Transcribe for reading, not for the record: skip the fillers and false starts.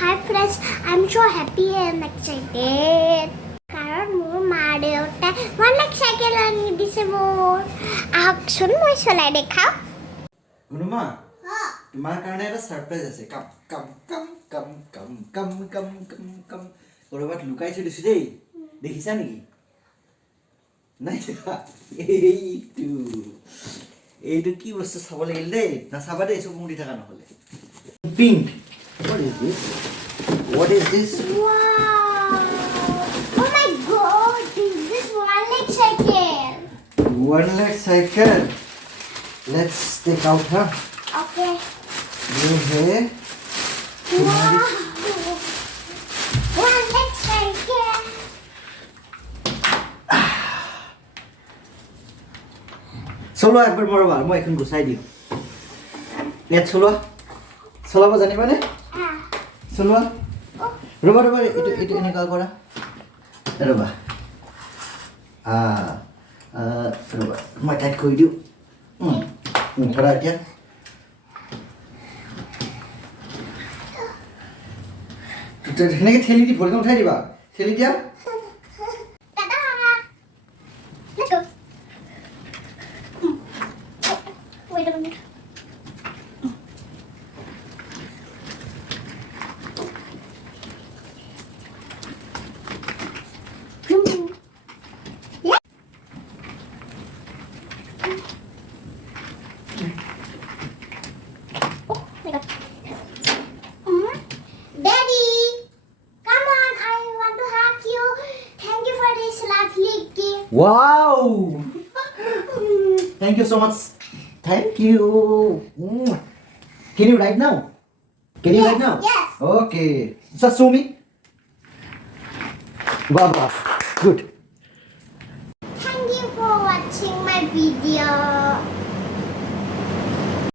Hi friends, I'm so happy and excited. কাৰণ মোৰ মা দেউতাই 1 লাখ চাইকেল আনি দিছে মোৰ। আহকচোন মই চলাই দেখাওঁ। গুণমা তোমাৰ কাৰণে এটা সাৰপ্ৰাইজ আছে। কাম কাম কাম কাম কাম কাম কাম কাম কাম কৰবাত লুকাই থৈ দিছো দেই। দেখিছা নেকি? নাই দেখা। এইটো কি বস্তু চাব লাগিল দেই। নাচাবা দেই, চকু মুদি থকা নহ'লে। Pink. What is this? What is this? Wow! Oh my god, this is 1 lakh cycle. 1 lakh cycle. Let's take out, huh? Okay. ये है Wow! 1 lakh cycle. চলোৱা একবাৰ মৰবা, মই এখন গুচাই দিওঁ। ইয়াত চলোৱা। চলাব জানিবানে? চলোৱা। ৰবা ৰবা, এইটো এনেকুৱা কৰা। ৰবা ৰবা, মই টাইট কৰি দিওঁ। ধৰা এতিয়া। সেনেকৈ ঠেলি দি ভৰিখন উঠাই দিবা। ঠেলি দিয়া। Let's go. Wait a minute. Yeah. Oh my god. Daddy, come on, I want to hug you. Thank you for this lovely gift. Wow! Thank you so much. Thank you. Can you write now? Can you write now? Yes. Okay. Just show me. Wow. Good. Thank you for watching my video.